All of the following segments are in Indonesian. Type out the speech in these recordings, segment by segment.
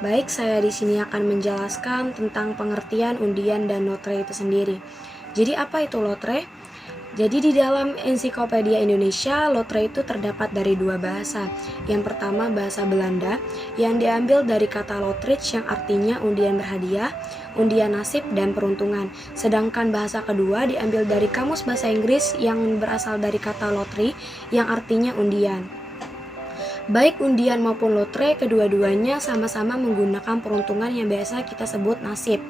Baik, saya di sini akan menjelaskan tentang pengertian undian dan lotre itu sendiri. Jadi apa itu lotre? Jadi di dalam Ensiklopedia Indonesia, lotre itu terdapat dari dua bahasa. Yang pertama bahasa Belanda yang diambil dari kata lotrich yang artinya undian berhadiah, undian nasib, dan peruntungan. Sedangkan bahasa kedua diambil dari kamus bahasa Inggris yang berasal dari kata lottery yang artinya undian. Baik undian maupun lotre, kedua-duanya sama-sama menggunakan peruntungan yang biasa kita sebut nasib.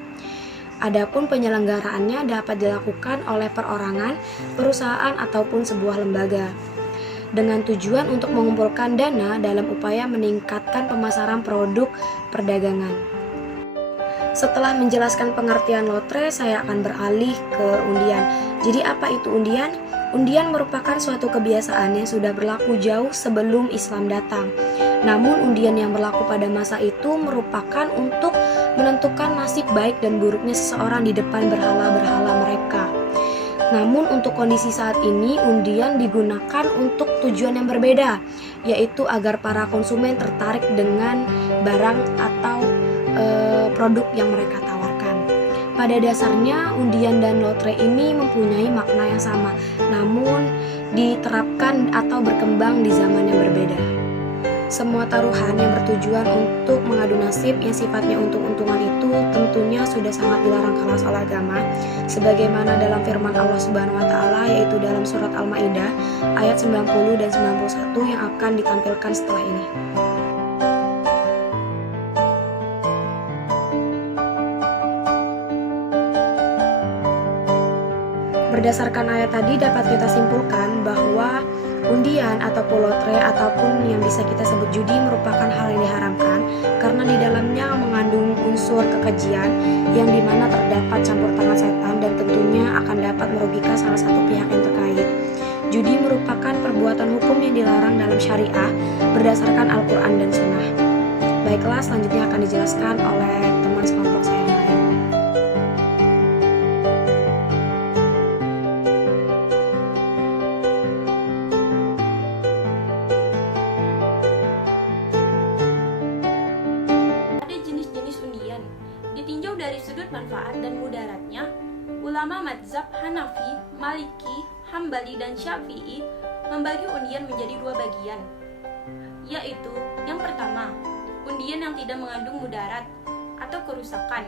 Adapun penyelenggaraannya dapat dilakukan oleh perorangan, perusahaan, ataupun sebuah lembaga dengan tujuan untuk mengumpulkan dana dalam upaya meningkatkan pemasaran produk perdagangan. Setelah menjelaskan pengertian lotre, saya akan beralih ke undian. Jadi apa itu undian? Undian merupakan suatu kebiasaan yang sudah berlaku jauh sebelum Islam datang. Namun undian yang berlaku pada masa itu merupakan untuk menentukan nasib baik dan buruknya seseorang di depan berhala-berhala mereka. Namun untuk kondisi saat ini, undian digunakan untuk tujuan yang berbeda, yaitu agar para konsumen tertarik dengan barang atau produk yang mereka tawarkan. Pada dasarnya, undian dan lotre ini mempunyai makna yang sama, namun diterapkan atau berkembang di zaman yang berbeda. Semua taruhan yang bertujuan untuk mengadu nasib yang sifatnya untung-untungan itu tentunya sudah sangat dilarang keras oleh agama, sebagaimana dalam firman Allah Subhanahu wa taala, yaitu dalam surat Al-Maidah ayat 90 dan 91 yang akan ditampilkan setelah ini. Berdasarkan ayat tadi dapat kita simpulkan bahwa undian ataupun lotre ataupun yang bisa kita sebut judi merupakan hal yang diharamkan karena di dalamnya mengandung unsur kekejian yang dimana terdapat campur tangan setan dan tentunya akan dapat merugikan salah satu pihak yang terkait. Judi merupakan perbuatan hukum yang dilarang dalam syariah berdasarkan Al-Quran dan Sunnah. Baiklah, selanjutnya akan dijelaskan oleh teman sekelompok saya yang lain. Ditinjau dari sudut manfaat dan mudaratnya, ulama mazhab Hanafi, Maliki, Hambali, dan Syafi'i membagi undian menjadi dua bagian, yaitu yang pertama, undian yang tidak mengandung mudarat atau kerusakan.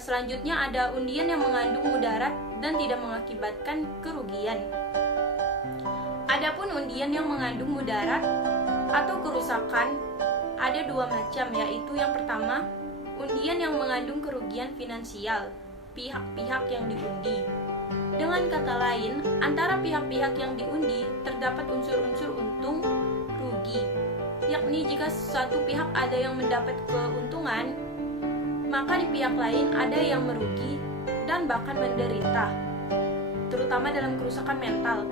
Selanjutnya ada undian yang mengandung mudarat dan tidak mengakibatkan kerugian. Adapun undian yang mengandung mudarat atau kerusakan ada dua macam, yaitu yang pertama, undian yang mengandung kerugian finansial pihak-pihak yang diundi. Dengan kata lain, antara pihak-pihak yang diundi terdapat unsur-unsur untung rugi, yakni jika satu pihak ada yang mendapat keuntungan, maka di pihak lain ada yang merugi dan bahkan menderita, terutama dalam kerusakan mental.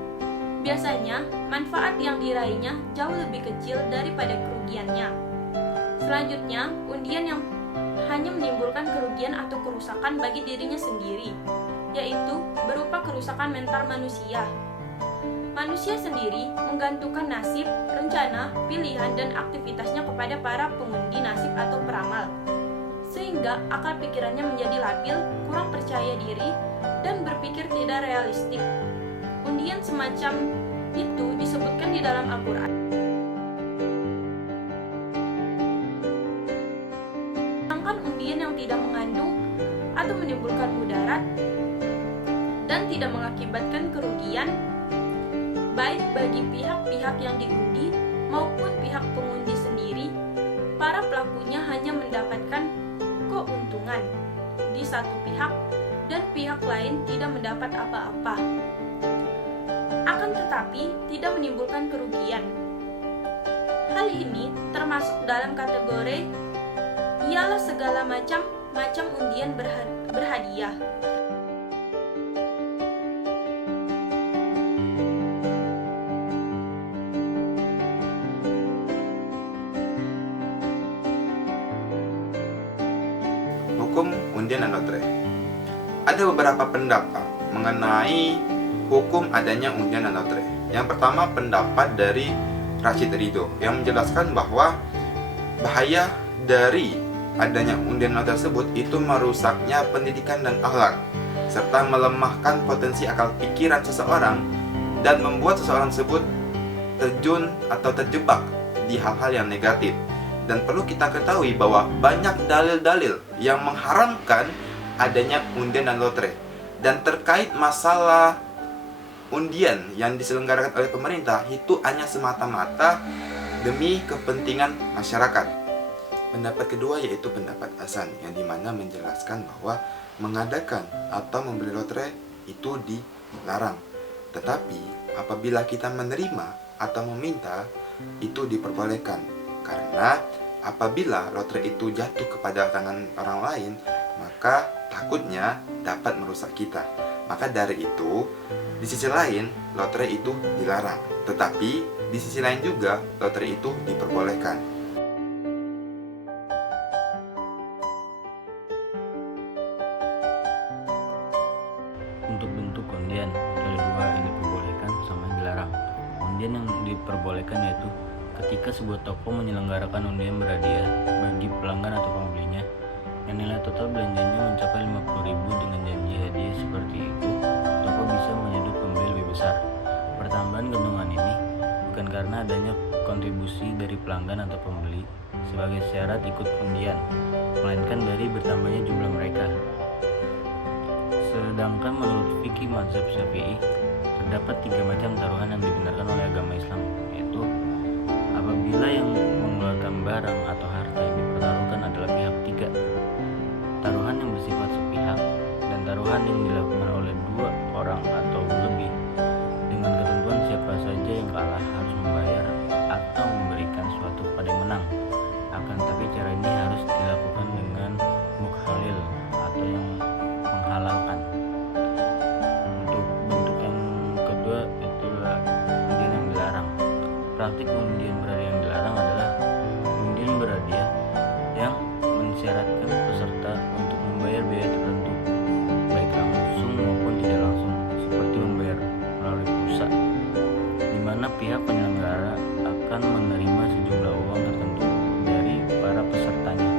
Biasanya, manfaat yang diraihnya jauh lebih kecil daripada kerugiannya. Selanjutnya, undian yang hanya menimbulkan kerugian atau kerusakan bagi dirinya sendiri, yaitu berupa kerusakan mental manusia. Manusia sendiri menggantungkan nasib, rencana, pilihan, dan aktivitasnya kepada para pengundi nasib atau peramal, sehingga akal pikirannya menjadi labil, kurang percaya diri, dan berpikir tidak realistik. Undian semacam itu disebutkan di dalam Al-Quran. Undian yang tidak mengandung atau menimbulkan mudarat dan tidak mengakibatkan kerugian baik bagi pihak-pihak yang diundi maupun pihak pengundi sendiri, para pelakunya hanya mendapatkan keuntungan di satu pihak dan pihak lain tidak mendapat apa-apa, akan tetapi tidak menimbulkan kerugian. Hal ini termasuk dalam kategori ialah segala macam undian berhadiah. Hukum undian dan lotre. Ada beberapa pendapat mengenai hukum adanya undian dan lotre. Yang pertama, pendapat dari Rashid Ridho yang menjelaskan bahwa bahaya dari adanya undian tersebut itu merusaknya pendidikan dan akhlak, serta melemahkan potensi akal pikiran seseorang dan membuat seseorang tersebut terjun atau terjebak di hal-hal yang negatif. Dan perlu kita ketahui bahwa banyak dalil-dalil yang mengharamkan adanya undian dan lotre. Dan terkait masalah undian yang diselenggarakan oleh pemerintah itu hanya semata-mata demi kepentingan masyarakat. Pendapat kedua yaitu pendapat Hasan, yang dimana menjelaskan bahwa mengadakan atau membeli lotre itu dilarang. Tetapi apabila kita menerima atau meminta itu diperbolehkan. Karena apabila lotre itu jatuh kepada tangan orang lain, maka takutnya dapat merusak kita. Maka dari itu, di sisi lain lotre itu dilarang, tetapi di sisi lain juga lotre itu diperbolehkan. Untuk bentuk undian ada dua yang diperbolehkan sama yang dilarang. Undian yang diperbolehkan yaitu ketika sebuah toko menyelenggarakan undian berhadiah bagi pelanggan atau pembelinya yang nilai total belanjanya mencapai 50.000 dengan janji hadiah seperti itu, toko bisa menyedot pembeli lebih besar. Pertambahan keuntungan ini bukan karena adanya kontribusi dari pelanggan atau pembeli sebagai syarat ikut undian, melainkan dari bertambahnya jumlah mereka. Sedangkan menurut fikih mazhab Syafi'i, terdapat 3 macam taruhan yang dibenarkan oleh agama Islam, yaitu apabila yang mengeluarkan barang atau harta yang dipertaruhkan adalah pihak ketiga, taruhan yang bersifat sepihak, dan taruhan yang dilakukan oleh 2 orang atau lebih, dengan ketentuan siapa saja yang kalah harus membayar atau memberikan sesuatu kepada yang menang. Akan tetapi cara ini harus dilakukan dengan mukhalil atau yang menghalalkan. Untuk bentuk yang kedua itulah undian yang dilarang. Praktik undian berhadiah yang dilarang adalah undian berhadiah yang mensyaratkan peserta untuk membayar biaya tertentu, baik langsung maupun tidak langsung, seperti membayar melalui pulsa, di mana pihak penyelenggara akan menerima sejumlah uang tertentu dari para pesertanya.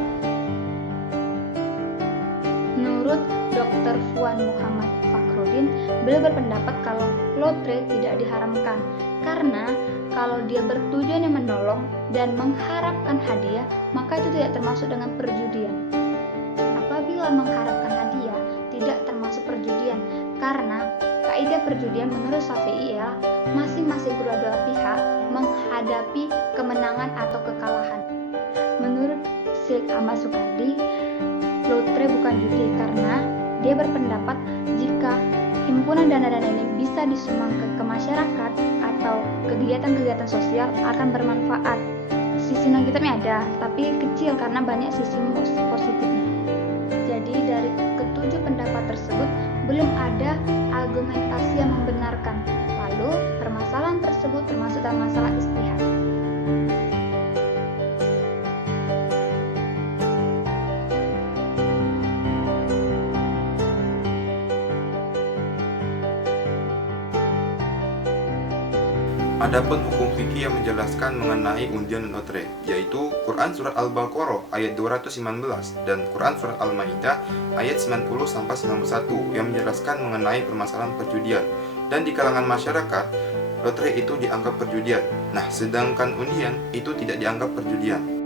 Menurut Dr. Fuan Muhammad Fakhrudin, beliau berpendapat kalau lotre tidak diharamkan karena kalau dia bertujuan yang menolong dan mengharapkan hadiah, maka itu tidak termasuk dengan perjudian. Apabila mengharapkan hadiah, tidak termasuk perjudian karena kaidah perjudian menurut Syafi'i ya, masing-masing kedua-dua pihak menghadapi kemenangan atau kekalahan. Menurut Syekh Ahmad Sukardi, lotre bukan judi karena dia berpendapat jika himpunan dana-dana ini bisa disumbangkan ke masyarakat atau kegiatan-kegiatan sosial akan bermanfaat. Sisi negatifnya ada, tapi kecil karena banyak sisi positifnya. Jadi dari ketujuh pendapat tersebut belum ada argumentasi yang membenarkan. Lalu permasalahan tersebut termasuk dalam masalah istihad. Adapun hukum fikih yang menjelaskan mengenai undian dan lotre, yaitu Quran Surat Al-Baqarah ayat 219 dan Quran Surat Al-Maidah ayat 90-91 yang menjelaskan mengenai permasalahan perjudian. Dan di kalangan masyarakat, lotre itu dianggap perjudian. Nah, sedangkan undian itu tidak dianggap perjudian.